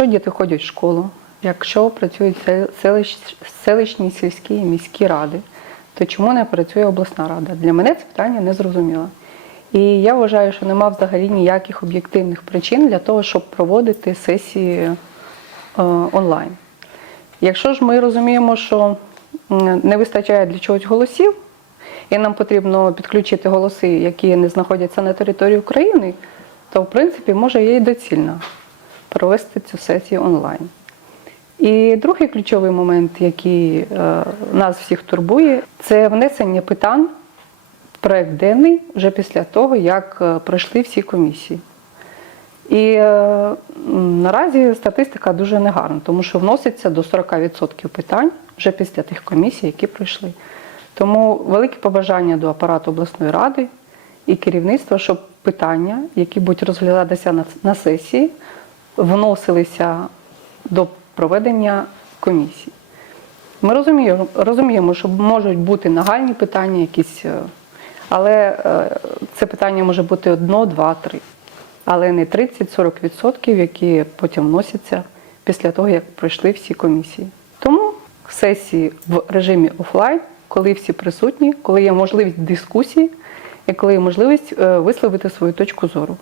якщо діти ходять в школу, якщо працюють селищ, селищні, сільські і міські ради, то чому не працює обласна рада? Для мене це питання не зрозуміло. І я вважаю, що нема взагалі ніяких об'єктивних причин для того, щоб проводити сесії е, онлайн. Якщо ж ми розуміємо, що не вистачає для чогось голосів, і нам потрібно підключити голоси, які не знаходяться на території України, то в принципі може є і доцільно провести цю сесію онлайн. І другий ключовий момент, який е, нас всіх турбує, це внесення питань в проект денний вже після того, як е, пройшли всі комісії. І е, наразі статистика дуже негарна, тому що вноситься до 40% питань вже після тих комісій, які пройшли. Тому велике побажання до апарату обласної ради і керівництва, щоб питання, які будуть розглядатися на, на сесії, вносилися до проведення комісії. Ми розуміємо, розуміємо, що можуть бути нагальні питання, якісь, е, але е, це питання може бути одно, два, три. Але не 30-40%, які потім вносяться після того, як пройшли всі комісії. Тому сесії в режимі офлайн, коли всі присутні, коли є можливість дискусії і коли є можливість е, висловити свою точку зору.